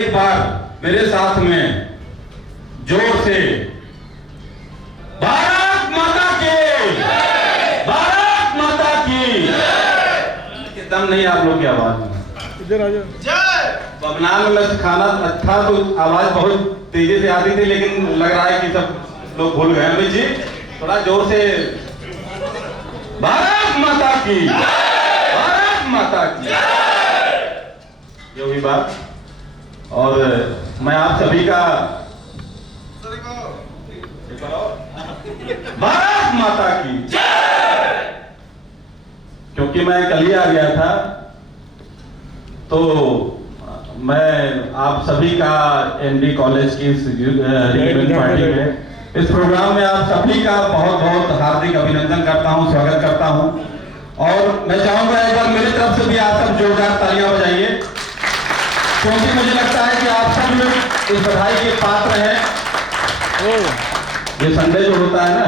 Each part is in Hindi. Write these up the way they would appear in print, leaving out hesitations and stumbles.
एक बार मेरे साथ में जोर से भारत माता की, भारत माता की दम नहीं आप लोग की आवाज में। बबनान में खाना था तो आवाज बहुत तेजी से आती थी, लेकिन लग रहा है कि सब लोग भूल गए। अमित जी थोड़ा जोर से भारत माता की, भारत माता की, जो भी बात। और मैं आप सभी का भारत माता की, क्योंकि मैं कल ही आ गया था तो मैं आप सभी का एमडी कॉलेज की रियूनियन पार्टी में इस प्रोग्राम में आप सभी का बहुत बहुत हार्दिक अभिनंदन करता हूं, स्वागत करता हूं। और मैं चाहूंगा एक बार मेरी तरफ से भी आप सब जोरदार तालियां बजाइए, क्योंकि मुझे लगता है कि आप सब लोग इस बधाई के पात्र हैं। ये संडे जो होता है ना,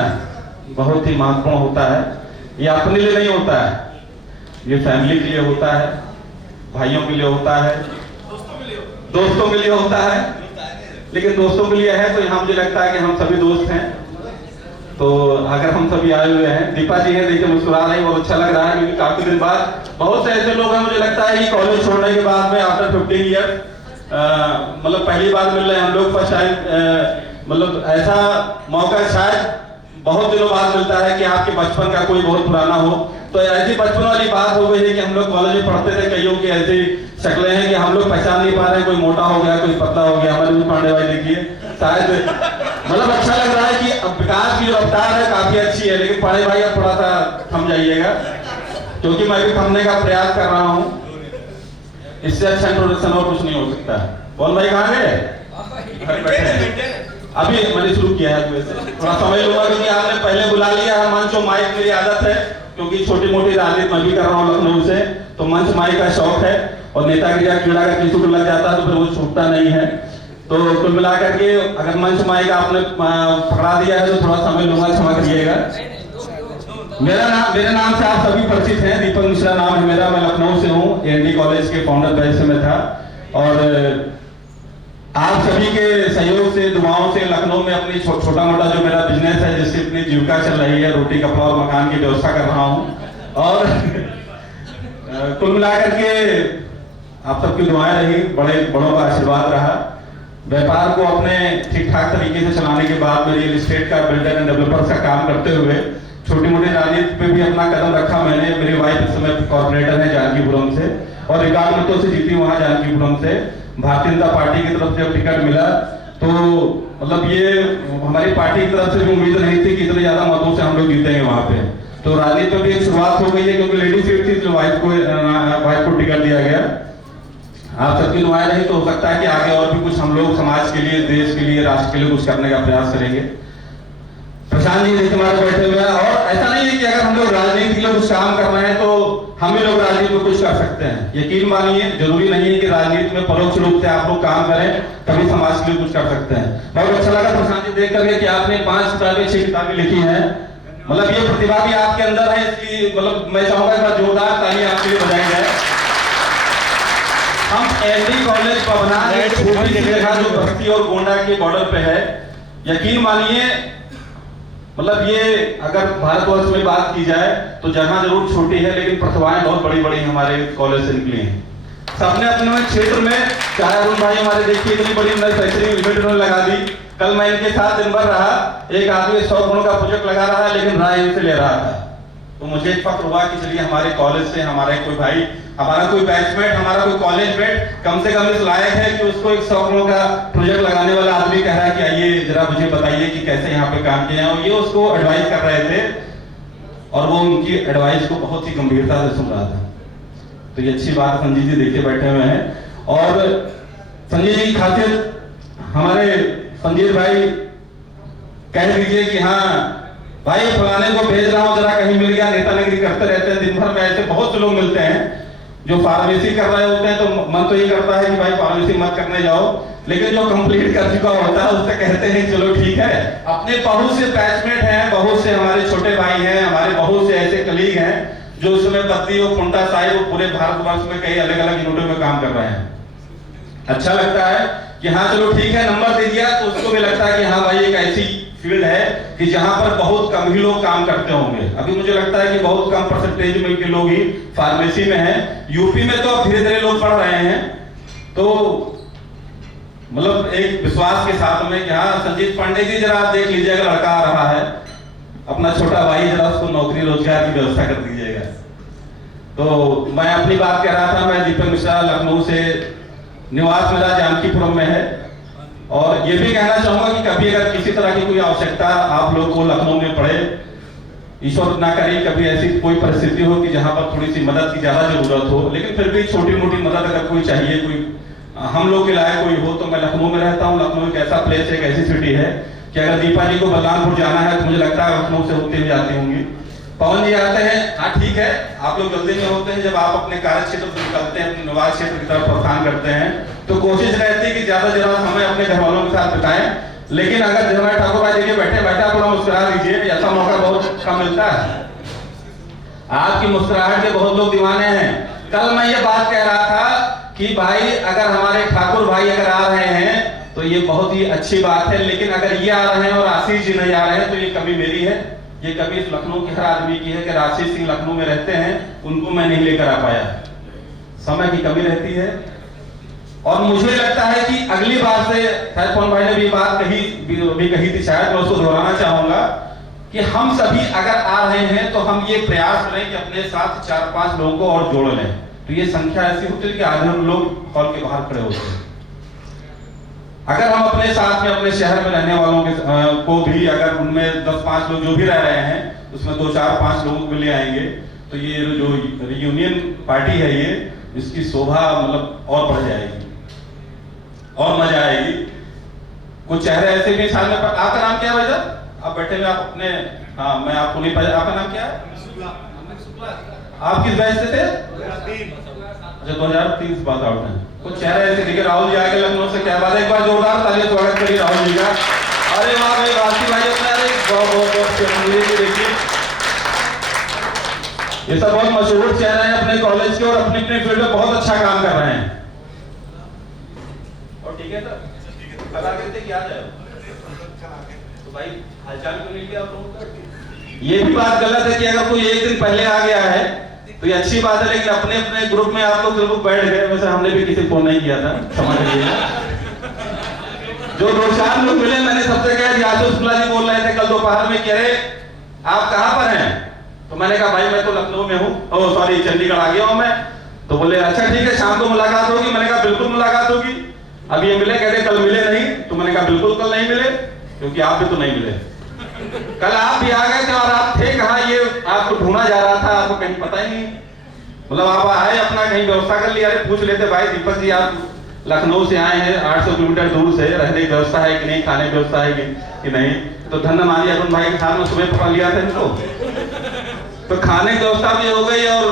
बहुत ही महत्वपूर्ण होता है। ये अपने लिए नहीं होता है, ये फैमिली के लिए होता है, भाइयों के लिए होता है, दोस्तों के लिए होता है। लेकिन दोस्तों के लिए है तो यहाँ मुझे लगता है कि हम सभी दोस्त हैं। तो अगर हम सभी आए हुए हैं, दीपा जी है देखिए मुस्कुरा रही, बहुत अच्छा लग रहा है, क्योंकि काफी दिन बाद बहुत से ऐसे लोग हैं मुझे लगता है कि कॉलेज छोड़ने के बाद में आफ्टर 15 ईयर मतलब पहली बार मिल रहे हैं हम लोग, फर्स्ट टाइम। मतलब ऐसा मौका शायद बहुत दिनों बाद मिलता है कि आपके बचपन का कोई बहुत पुराना हो। तो ऐसी बचपन वाली बात हो गई है कि हम लोग कॉलेज में पढ़ते थे, कईयों की ऐसी शक्लें हैं कि हम लोग पहचान नहीं पा रहे हैं, कोई मोटा हो गया, कोई पतला हो गया। हमारे पांडे भाई देखिए, शायद मतलब अच्छा लग रहा है कि अब विकास की जो रफ्तार है काफी अच्छी है। लेकिन पांडे भाई अब थोड़ा सा थम जाइएगा, क्योंकि मैं भी थमने का प्रयास कर रहा हूँ। इससे अच्छा इंट्रोडक्शन और कुछ नहीं हो सकता। कौन भाई कहाँ गए? अभी मैंने शुरू किया है, थोड़ा समय लूंगा क्योंकि आपने पहले बुला लिया है। मंच और माइक मेरी आदत है, क्योंकि छोटी मोटी राजनीति मैं भी कर रहा हूँ लखनऊ से, तो मंच माइक का शौक है। और नेतागिरी या क्रीड़ा का किसी को लग जाता है तो फिर वो छूटता नहीं है। तो कुल मिलाकर के अगर मंच माइक आपने पकड़ा दिया है तो थोड़ा समय लूंगा, क्षमा करिएगा। मेरे नाम से आप सभी परिचित हैं, दीपक मिश्रा नाम है मेरा। मैं लखनऊ से हूँ, एनडी कॉलेज के फाउंडर बैच से मैं था। और आप सभी के सहयोग से, दुआओं से लखनऊ में अपनी छोटा मोटा जो मेरा बिजनेस है, जिससे अपनी जीविका चल रही है, रोटी कपड़ा और मकान की व्यवस्था कर रहा हूँ। और कुल मिलाकर के आप सबकी दुआएं रही, बड़ों का आशीर्वाद रहा। व्यापार को अपने ठीक ठाक तरीके से चलाने के बाद में रियल एस्टेट का, बिल्डर एंड डेवलपर का काम करते हुए छोटी मोटी राजनीति पे भी अपना कदम रखा मैंने। मेरी वाइफ इस समय कॉर्पोरेटर है जानकीपुरम से, और रिकॉर्ड मतों से जीती वहां जानकीपुरम से। भारतीय जनता पार्टी की तरफ से जब टिकट मिला तो मतलब ये हमारी पार्टी की तरफ से भी उम्मीद नहीं थी कि इतने ज्यादा मतों से हम लोग जीतेंगे वहां पे। तो राजनीति में भी एक शुरुआत हो गई है, क्योंकि लेडी सीट थी तो वाइफ को टिकट दिया गया। आप सबकी दुआएं रही तो हो सकता है कि आगे और भी कुछ हम लोग समाज के लिए, देश के लिए, राष्ट्र के लिए कुछ करने का प्रयास करेंगे। प्रशांत जी तुम्हारे बैठे हुए हैं, और ऐसा नहीं है कि अगर हम लोग राजनीति के लिए कुछ काम कर रहे हैं तो हम ही लोग राजनीति में कुछ कर सकते हैं। यकीन मानिए, जरूरी नहीं है कि राजनीति में परोक्ष रूप से आप लोग काम करें तभी समाज के लिए कुछ कर सकते हैं। बहुत अच्छा लगा प्रशांत जी देख करके कि आपने 5 किताबें 6 किताबें लिखी हैं। मतलब ये प्रतिभा भी आपके अंदर है, इसकी मतलब मैं चाहूंगा एक बार जोरदार ताली आपके लिए बजाई जाए। हम एनडी कॉलेज बबनान एक छोटी सी जगह जो बस्ती और गोंडा के बॉर्डर पे है, यकीन मानिए मतलब ये अगर भारतवर्ष में बात की जाए तो जगह जरूर छोटी है, लेकिन प्रतिभाएं बहुत बड़ी बड़ी हमारे कॉलेज से निकली हैं। सबने अपने क्षेत्र में, चाहे अरुण भाई हमारे देखिए इतनी बड़ी मैन्युफैक्चरिंग लिमिट उन्होंने लगा दी। कल मैं इनके साथ दिन भर रहा, एक आदमी 100 करोड़ का प्रोजेक्ट लगा रहा है, लेकिन राय इनसे ले रहा था। तो मुझे एक फक्र हुआ कि चलिए हमारे कॉलेज से हमारा कोई भाई, हमारा कोई बैचमेट, हमारा कोई कॉलेज मेट कम से कम इस लायक है कि उसको 100 करोड़ का प्रोजेक्ट लगाने वाला आदमी कह रहा है कि आइए जरा मुझे बताइए कि कैसे यहाँ पे काम किया है। और ये उसको एडवाइस कर रहे थे, और वो उनकी एडवाइस को बहुत ही गंभीरता से सुन रहा था। तो ये अच्छी बात, संजीव जी देखिए बैठे हुए हैं। और संजीव जी की खासियत, हमारे संजीव भाई कह दीजिए कि हाँ भाई फलाने को भेज रहा हूँ, जरा कहीं मिल गया। नेतागिरी करते रहते हैं दिन भर में, ऐसे बहुत से लोग मिलते हैं जो फार्मेसी कर रहे होते हैं, तो मन तो ये करता है कि भाई फार्मेसी मत करने जाओ, लेकिन जो कंप्लीट कर चुका होता है उससे कहते हैं चलो ठीक है। अपने बहुत से बैचमेट हैं, बहुत से हमारे छोटे भाई हैं, हमारे बहुत से ऐसे कलीग हैं जो उस समय बद्दी और पुंडा साहिब पूरे भारतवर्ष में कई अलग अलग यूनिटों में काम कर रहे हैं। अच्छा लगता है कि हाँ चलो ठीक है, नंबर दे दिया तो उसको भी लगता है कि हाँ भाई एक ऐसी फील्ड है कि जहां पर बहुत कम ही लोग काम करते होंगे। अभी मुझे लगता है कि बहुत कम परसेंटेज में के लोग ही फार्मेसी में हैं। यूपी में तो अब धीरे धीरे लोग पढ़ रहे हैं। तो मतलब एक विश्वास के साथ में कि हाँ संजीत पांडे जी जरा आप देख लीजिएगा, लड़का आ रहा है, अपना छोटा भाई जरा उसको नौकरी रोजगार की व्यवस्था कर दीजिएगा। तो मैं अपनी बात कह रहा था, मैं दीपक मिश्रा, लखनऊ से, निवास मेरा जानकीपुरम में है। और ये भी कहना चाहूंगा कि कभी अगर किसी तरह की कोई आवश्यकता आप लोग को लखनऊ में पड़े, ईश्वर ना करे कभी ऐसी कोई परिस्थिति हो कि जहां पर थोड़ी सी मदद की ज्यादा जरूरत हो, लेकिन फिर भी छोटी मोटी मदद अगर कोई चाहिए, कोई हम लोग के लायक कोई हो, तो मैं लखनऊ में रहता हूँ। लखनऊ एक ऐसा प्लेस है, एक ऐसी सिटी है कि अगर दीपा जी को बलरामपुर जाना है तो मुझे लगता है लखनऊ से होते हुए जाती होंगी। पवन जी आते हैं, हाँ ठीक है, आप लोग जल्दी में होते हैं, जब आप अपने कार्य क्षेत्र से निकलते हैं, अपने निवास क्षेत्र की तरफ प्रस्थान करते हैं, तो कोशिश रहती है कि ज्यादा ज्यादा समय अपने घर वालों के साथ बिताएं। लेकिन अगर जगह ठाकुर भाई देखिए बैठे बैठे आप मुस्कुरा दीजिए, ऐसा मौका बहुत कम मिलता है। आपकी मुस्कुराहट के बहुत लोग दीवाने हैं। कल मैं ये बात कह रहा था कि भाई अगर हमारे ठाकुर भाई अगर आ रहे हैं तो ये बहुत ही अच्छी बात है, लेकिन अगर ये आ रहे हैं और आशीष जी नहीं आ रहे हैं तो ये कमी मेरी है, ये कभी लखनऊ के हर आदमी की है कि आशीष सिंह लखनऊ में रहते हैं, उनको मैं नहीं लेकर आ पाया। समय की कमी रहती है। और मुझे लगता है कि अगली बार से, शायद पवन भाई ने भी बात कही थी, शायद मैं उसको दोहराना चाहूंगा कि हम सभी अगर आ रहे हैं तो हम ये प्रयास करें कि अपने साथ 4-5 लोगों को और जोड़ लें। तो ये संख्या ऐसी होती है कि आधे लोग हॉल के बाहर खड़े होते हैं। अगर हम अपने साथ में अपने शहर में रहने वालों के को भी, अगर उनमें 10-5 लोग जो भी रह रहे हैं उसमें 2-4-5 लोगों को ले आएंगे तो ये जो रियूनियन पार्टी है ये, इसकी शोभा मतलब और बढ़ जाएगी और मजा आएगी। कुछ चेहरे ऐसे भी सामने पर। आपका नाम क्या है भाई साहब? आप बैठे हुए, आप अपने, हाँ मैं आपको नहीं पता, आपका नाम क्या है? आप किस बैच से थे? अच्छा 2003 से पास आउट हैं। कुछ चेहरे ऐसे दिखे। राहुल जी आगे लखनऊ से, क्या बात है, एक बार जोरदार ताली स्वागत करिए राहुल जी का। अरे वाह भाई, राशि भाई अपने, अरे बहुत देखिए, ये सब बहुत मशहूर चेहरे हैं अपने कॉलेज के और अपने अपने फील्ड में बहुत अच्छा काम कर रहे हैं। और ठीक है सर, बता देते कि आ जाए तो भाई हालचाल क्यों नहीं किया आप लोगों का? ये भी बात गलत है कि अगर कोई एक दिन पहले आ गया है तो ये अच्छी बात है, लेकिन अपने अपने ग्रुप में आप लोग जरूर बैठ गए। वैसे हमने भी किसी को नहीं किया था, समझ लीजिए। जो 2-4 लोग मिले, मैंने सबसे कहा यादव शुक्ला जी बोल रहे थे कल दोपहर में, कह रहे आप कहाँ पर हैं? तो मैंने कहा भाई मैं तो लखनऊ में हूँ, ओह सॉरी चंडीगढ़ आ गया हूँ मैं। तो बोले अच्छा ठीक है, शाम को मुलाकात होगी। मैंने कहा बिल्कुल मुलाकात होगी। अब ये मिले, कहते कल मिले नहीं। तो मैंने कहा बिल्कुल कल नहीं मिले, क्योंकि आप भी तो नहीं मिले। कल आप भी आ गए थे और आप थे कहाँ, ये आपको ढूंढा जा रहा था, आपको कहीं पता ही नहीं। मतलब आप आए, अपना कहीं व्यवस्था कर लिया। अरे पूछ लेते भाई दीपक जी आप लखनऊ से आए हैं 800 किलोमीटर दूर से, रहने की व्यवस्था है कि नहीं, खाने की व्यवस्था है कि नहीं। तो धन्य मानिए अरुण भाई के साथ में सुबह पकड़ लिया था इनको, तो खाने की व्यवस्था भी हो गई और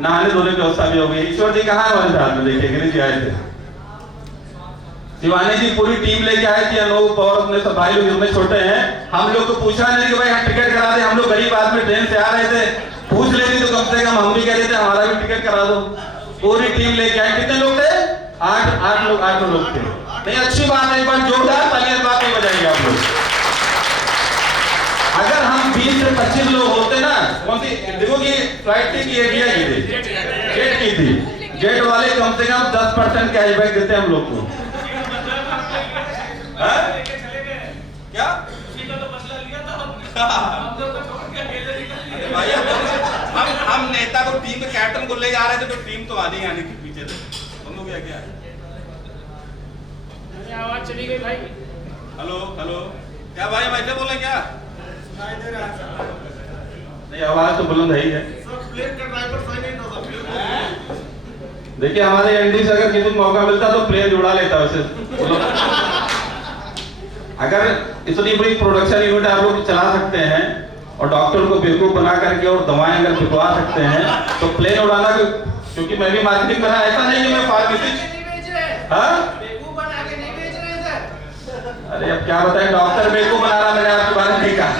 नहाने धोने की व्यवस्था भी हो गई। ईश्वर जी कहाँ है हमारे साथ में? देखिए गिरीश जी आए थे, शिवानी जी पूरी टीम लेके आए थे, अनूप और अपने सब भाई लोग जितने छोटे हैं। हम लोग को पूछा नहीं कि भाई हम टिकट करा दे, हम लोग गरीब आदमी ट्रेन से आ रहे थे, पूछ लेते तो कम से कम हम भी कह देते हमारा भी टिकट करा दो। पूरी टीम लेके आए। कितने लोग थे? 8 लोग थे। नहीं अच्छी बात है, एक बार जोरदार तालियां बात नहीं बजाएंगे आप लोग। अगर हम 20 से 25 लोग होते ना, कौन सी देखो की फ्लाइट थी कि एरिया की थी? जेट की थी। जेट वाले कम से कम 10% कैशबैक देते हम लोग को। क्या भाई हम नेता को, टीम के कैप्टन को ले जा रहे थे तो टीम तो आने की पीछे थे हम लोग। क्या आवाज चली गई भाई? हेलो हेलो, क्या भाई हम ऐसे बोले क्या? नहीं आवाज तो बुलंद है ही है। देखिए हमारे एनडी से अगर किसी को मौका मिलता तो प्लेन उड़ा लेता वैसे। अगर इतनी बड़ी प्रोडक्शन यूनिट आप लोग चला सकते हैं और डॉक्टर को बेवकूफ बना करके और दवाएं अगर बिकवा सकते हैं तो प्लेन उड़ाना, क्योंकि मैं भी मार्केटिंग बना, ऐसा नहीं कि मैं फार्मेसिस्ट। अरे अब क्या बताएं, डॉक्टर बेवकूफ बना रहा, मैंने आपके बारे में नहीं कहा।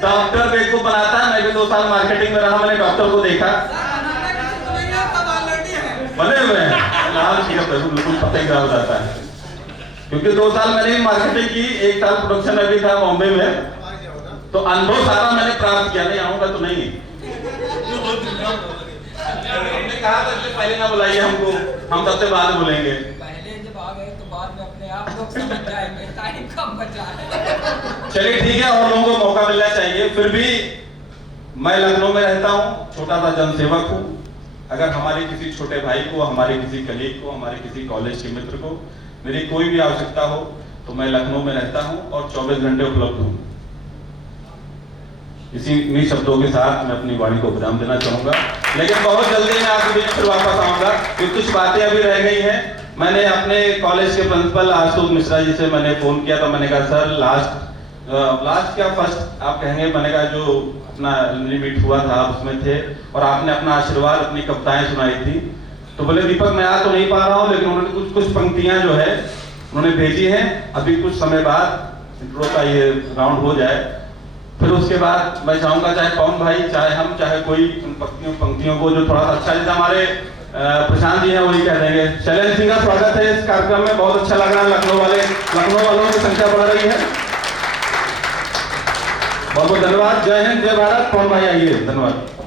डॉक्टर बेवकूफ बनाता है। मैं भी 2 साल मार्केटिंग में रहा, मैंने डॉक्टर को देखा बने हुए हैं। प्रणाम किया प्रभु, बिल्कुल फतेह हो जाता है। क्योंकि 2 साल मैंने मार्केटिंग की, 1 साल प्रोडक्शन में भी था बॉम्बे में, तो अनुभव सारा मैंने प्राप्त किया। नहीं आऊंगा तो नहीं, हमने कहा था कि पहले ना बुलाइए हमको, हम सबसे बाद बोलेंगे। पहले जब आ गए तो बाद में अपने आप लोग समझ जाएंगे, टाइम कम बचा है। चलिए ठीक है, और लोगों को मौका मिलना चाहिए। फिर भी मैं लखनऊ में रहता हूँ, छोटा सा जनसेवक हूँ। अगर हमारे किसी छोटे भाई को, हमारे किसी कलीग को, हमारे किसी कॉलेज के मित्र को मेरी कोई भी आवश्यकता हो तो मैं लखनऊ में रहता हूँ और 24 घंटे उपलब्ध हूँ। इन्हीं शब्दों के साथ मैं अपनी वाणी को विराम देना चाहूंगा, लेकिन बहुत जल्दी मैं आपके बीच फिर वापस आऊंगा क्योंकि कुछ बातें अभी रह गई हैं। मैंने अपने कॉलेज के प्रिंसिपल आशुतोष मिश्रा जी से मैंने फोन किया, तो मैंने कहा सर लास्ट क्या फर्स्ट आप कहेंगे, मैंने कहा जो अपना मीट हुआ था उसमें थे और आपने अपना आशीर्वाद, अपनी कविताएं सुनाई थी। तो बोले दीपक मैं आ तो नहीं पा रहा हूँ, लेकिन उन्होंने कुछ पंक्तियां जो है उन्होंने भेजी हैं। अभी कुछ समय बाद इंट्रो का ये राउंड हो जाए, फिर उसके बाद मैं चाहूंगा चाहे पवन भाई, चाहे हम, चाहे कोई उन पंक्तियों को जो थोड़ा सा अच्छा, जैसे हमारे प्रशांत जी हैं वही कह देंगे। शैलेंद्र सिंह का स्वागत है इस कार्यक्रम में, बहुत अच्छा लग रहा है। लखनऊ वालों की संख्या बढ़ रही है। बहुत बहुत धन्यवाद। जय हिंद, जय भारत। पवन भाई आइए, धन्यवाद।